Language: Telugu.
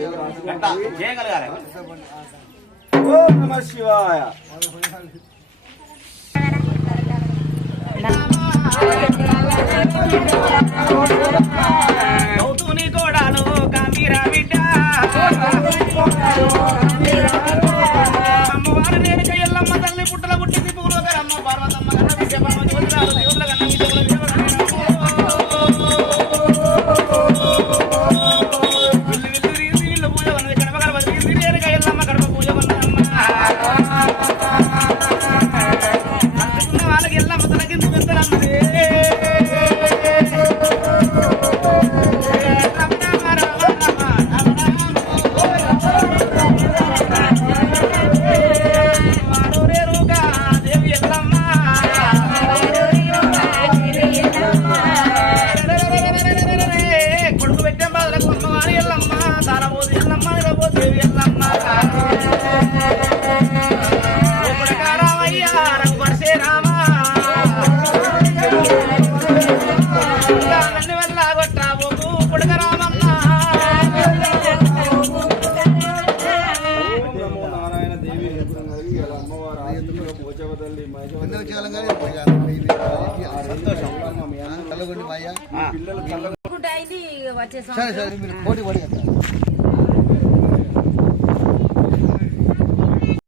చేయగలగాలి. ఓం నమ శివాయ. గౌతుని కోడాలు కామీరా బిడ్డ అమ్మవారు నేనుక ఎల్లమ్మ తల్లి పుట్టల పుట్టింది పూర్వకరమ్మ పార్వతమ్మ కన్న విద్య పరమ జ్యోతిరాలు దేవుళ్ళ కన్న విద్యముల వీళ్ళు పూజ ఉన్నది కడప కడప తిరిగి నేనుక ఎల్లమ్మ కడప పూజ ఉన్నదమ్మ అందుకున్న వాళ్ళకి ఎల్లమ్మ తలకింది పెద్దలమ్మదే కొడుకు పెట్టాం బాధలకు అమ్మవారి ఎల్లమ్మ తారబోదు ఎల్లమ్మ నిలబో దేవి ఎల్లమ్మ రామయ్యా రఘువర్షే రామా నన్ను వల్ల కొట్టాబోకు కొడుక రామమ్మ. నమో నారాయణ దేవి అమ్మవారు ఆశీస్సులు పోచవ తల్లి సరే సరే మీరు పోటీ పడి